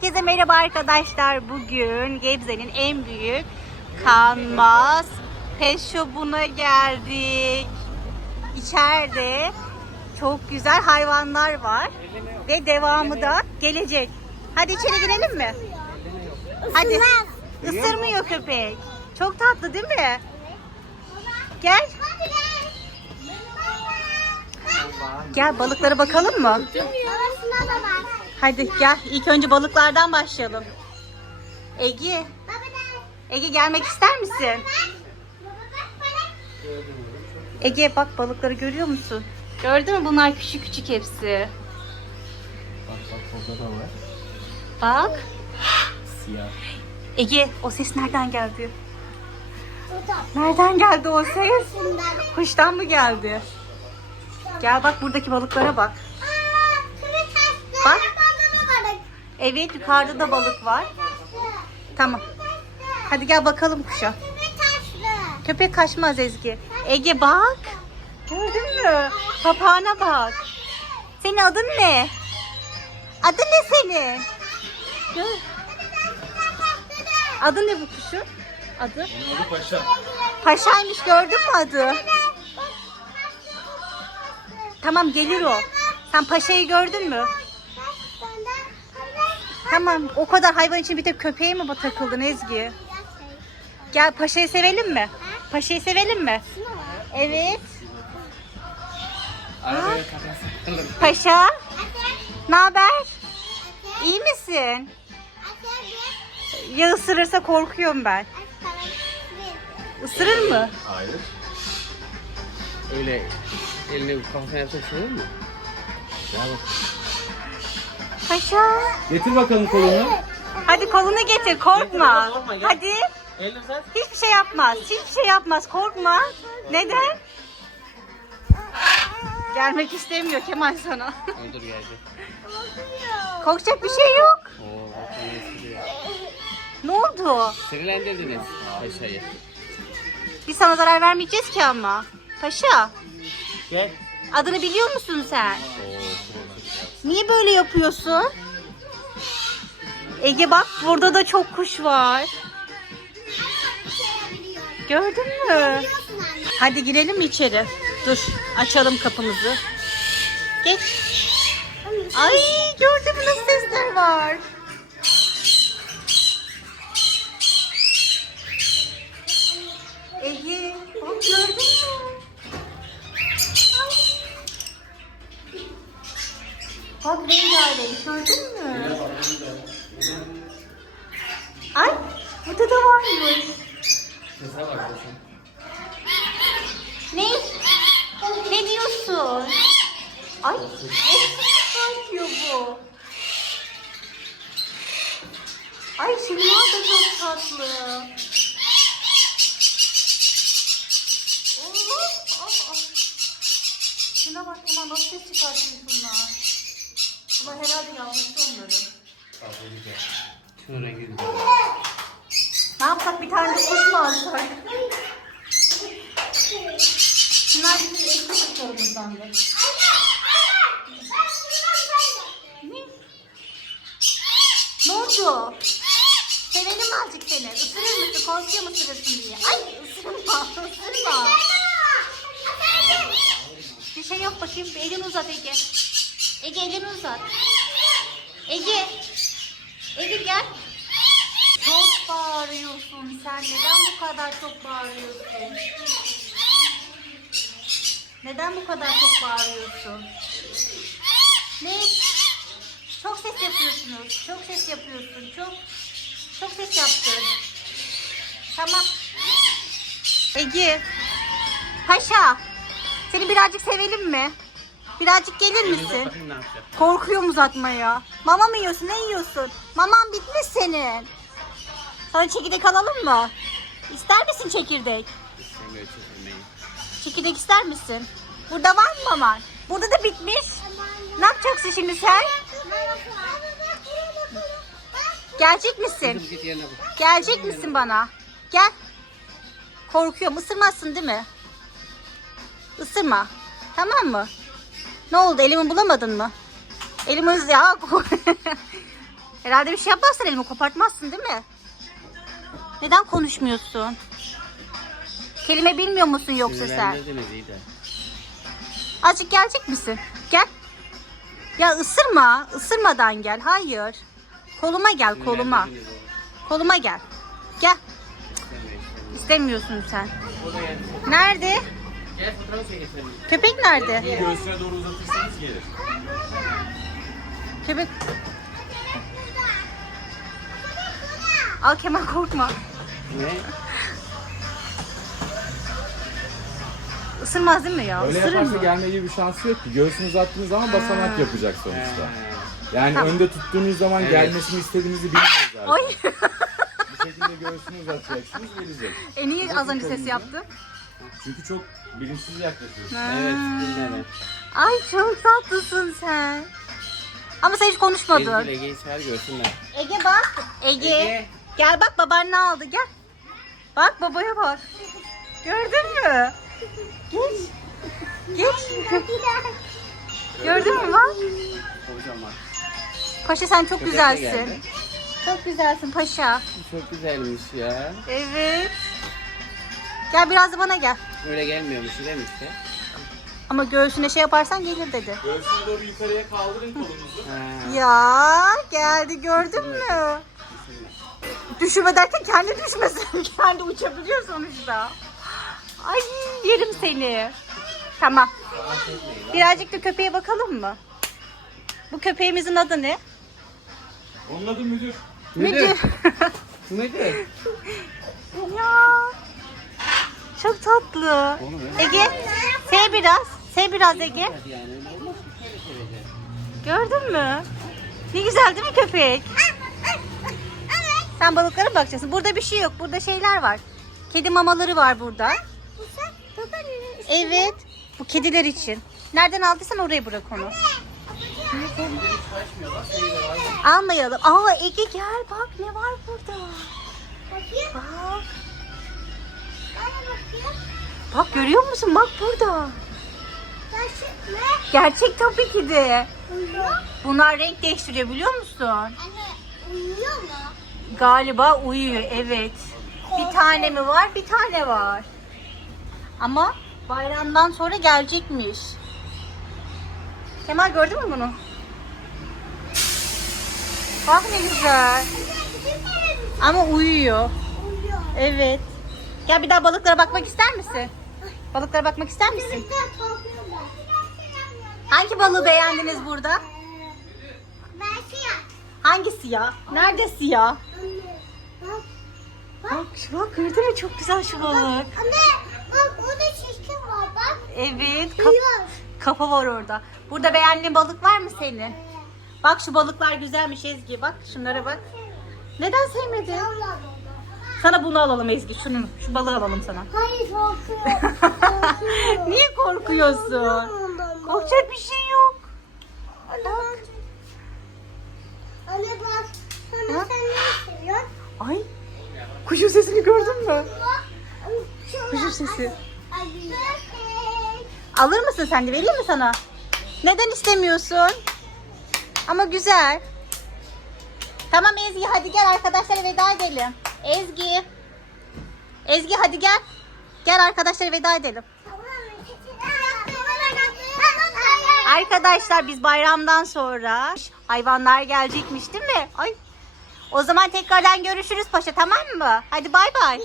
Herkese merhaba arkadaşlar. Bugün Gebze'nin en büyük kanmaz pet shop'una geldik. İçeride çok güzel hayvanlar var ve devamı da gelecek. Hadi içeri girelim mi? Hadi. Isırmıyor köpek. Çok tatlı değil mi? Gel. Gel balıklara bakalım mı? Babasına da bak. Hadi gel. İlk önce balıklardan başlayalım. Ege. Baba da. Ege gelmek ister misin? Ege bak balıkları görüyor musun? Gördün mü? Bunlar küçük küçük hepsi. Bak bak burada da var. Bak. Siyah. Ege o ses nereden geldi? Nereden geldi o ses? Kuştan mı geldi? Gel bak buradaki balıklara bak. Bak. Evet yukarıda da balık var. Tamam. Hadi gel bakalım kuşa. Köpek kaçmaz Ezgi. Ege bak. Gördün mü? Papağana bak. Senin adın ne? Adın ne senin? Gör. Adı ne bu kuşun? Adı? Adı Paşa. Paşaymış gördün mü adı? Tamam gelir o. Sen paşayı gördün mü? Tamam o kadar hayvan için bir tek köpeğe mi takıldın Ezgi? Gel paşayı sevelim mi? Paşayı sevelim mi? Evet. Arabaya kafası. Paşa ne haber? İyi misin? Ya ısırırsa korkuyorum ben. Isırır mı? Hayır. Öyle elini kafasına yapsak olur mu? Ya bak. Paşa. Getir bakalım kolunu. Hadi kolunu getir korkma. Korkma, gel. Hadi. Elini uzat. Hiçbir şey yapmaz. Hiçbir şey yapmaz. Korkma. Neden? Gelmek istemiyor Kemal sana. Dur gelecek. Korkacak bir şey yok. Oo bak beni ısırıyor. Ne oldu? Sinirlendirdiniz Paşa'yı. Biz sana zarar vermeyeceğiz ki ama. Paşa, Gel. adını biliyor musun sen? Oo. Niye böyle yapıyorsun? Ege bak burada da çok kuş var. Gördün mü? Hadi girelim mi içeri? Dur açalım kapımızı. Geç. Ay gördün mü nasıl sesler var? Ege bak gördün mü? Ay burada da varmış. Ne? Ne diyorsun? Ay ne çıkartıyor bu? Ay şunlar da çok tatlı. Oh, oh, oh. Şuna bak Kemal nasıl ses çıkartıyor. Bunlar herhalde yavrusu onların. Şunun rengi güzel. Ne yapsak bir tane de kuş mu alsak? Şunlar bizim eski kuşlarımızdan da. Ne? Ne oldu? Sevelim azıcık seni. Isırır mısın? Korkuyor mu ısırırsın diye. Ay ısırma, ısırma. Bir şey yok bakayım. Bir elini uzat Ege. Ege elini uzat. Ege. Ege gel. Çok bağırıyorsun sen. Neden bu kadar çok bağırıyorsun? Neden bu kadar çok bağırıyorsun? Ne? Çok ses yapıyorsunuz. Çok ses yapıyorsun. Çok çok ses yaptın. Tamam. Ege. Paşa. Seni birazcık sevelim mi? Birazcık gelir misin? Yapacak. Korkuyorum uzatmaya. Mama mı yiyorsun? Ne yiyorsun? Maman bitmiş senin. Sana çekirdek alalım mı? İster misin çekirdek? Çekirdek ister misin? Burada var mı maman? Burada da bitmiş. Ne yapacaksın şimdi sen? Gelecek misin? Gelecek misin bana? Gel. Korkuyorum. Isırmazsın değil mi? Isırma. Tamam mı? Ne oldu? Elimi bulamadın mı? Elimi ya. Herhalde bir şey yapmazsın elimi kopartmazsın değil mi? Neden konuşmuyorsun? Kelime bilmiyor musun yoksa sen? Azıcık gelecek misin? Gel. Ya ısırma. Isırmadan gel. Hayır. Koluma gel koluma. Koluma gel. Gel. İstemiyor, istemiyor. İstemiyorsun sen. Nerede? Gel fotoğraf çekelim. Köpek nerede? Göğsüne doğru uzatırsanız gelir. Köpek. Al Kemal korkma. Ne? Isırmaz değil mi ya? Öyle Isırır yaparsa mı? gelme gibi bir şansı yok ki. Göğsünü uzattığınız zaman basamak yapacak sonuçta. Yani Tamam. önde tuttuğunuz zaman Evet. gelmesini istediğinizi bilmiyor zaten. Ay. Bu şekilde göğsünü uzatacaksınız gelecek. e niye az önce ses yaptım? Çünkü çok bilinçsiz yaklaşıyorsun. Evet, dinleme. Ay çok tatlısın sen. Ama sen hiç konuşmadın. Ezgi'yle Ege'yi çağır görsünler. Ege bak. Ege. Ege. Gel bak baban ne aldı gel. Bak babaya bak. Gördün mü? Geç. Geç. Gördün mü bak. Kocaman. Paşa sen çok Köpek de güzelsin. geldi. Çok güzelsin paşa. Çok güzelmiş ya. Evet. Gel biraz da bana gel. Öyle gelmiyormuş değil mi işte? Ama göğsüne şey yaparsan gelir dedi. Göğsünü doğru yukarıya kaldırın kolunuzu. Ha. Ya geldi gördün mü? Düşürme derken kendi düşmesin. kendi uçabiliyor sonuçta. Ay yerim seni. Tamam. Birazcık da köpeğe bakalım mı? Bu köpeğimizin adı ne? Onun adı müdür. Müdür. Müdür. Çok tatlı. Ege, sev biraz. Sev biraz Ege. Gördün mü? Ne güzel değil mi köpek? Sen balıklara bakacaksın. Burada bir şey yok. Burada şeyler var. Kedi mamaları var burada. Evet. Bu kediler için. Nereden aldıysan oraya bırak onu. Almayalım. Aa Ege gel bak ne var burada. Bak. Bak görüyor musun? Bak burada. Gerçek mi? Gerçek tabii ki de. Uyuyor. Bunlar renk değiştiriyor biliyor musun? Anne uyuyor mu? Galiba uyuyor evet. Bir tane mi var? Bir tane var. Ama bayramdan sonra gelecekmiş. Kemal gördün mü bunu? Bak ne güzel. Ama uyuyor. Uyuyor. Evet. Gel bir daha balıklara bakmak ister misin? Balıklara bakmak ister misin? Da. Hangi balığı beğendiniz burada? Ben siyah. Hangi siyah? Nerede siyah? Bak. Bak, gördün mü? Çok güzel şu balık. Anne. Bak orada şişkin var bak. Evet. Beyaz. kafa var orada. Burada beğendiğin balık var mı senin? Bak şu balıklar güzelmiş Ezgi. Bak şunlara bak. Neden sevmedin? Sana bunu alalım Ezgi. Şunu, şu balığı alalım sana. Hayır korkuyorum. Korkuyorum. Niye korkuyorsun? Korkacak bir şey yok. Anne bak. Anne bak. Sana sen ne seviyorsun? Ay. Kuşun sesini gördün mü? Kuşun sesi. Alır mısın sen de? Vereyim mi sana? Neden istemiyorsun? Ama güzel. Tamam Ezgi hadi gel arkadaşlara veda edelim. Ezgi. Ezgi hadi gel. Gel arkadaşlara veda edelim. Arkadaşlar biz bayramdan sonra hayvanlar gelecekmiş değil mi? Ay. O zaman tekrardan görüşürüz paşa tamam mı? Hadi bay bay.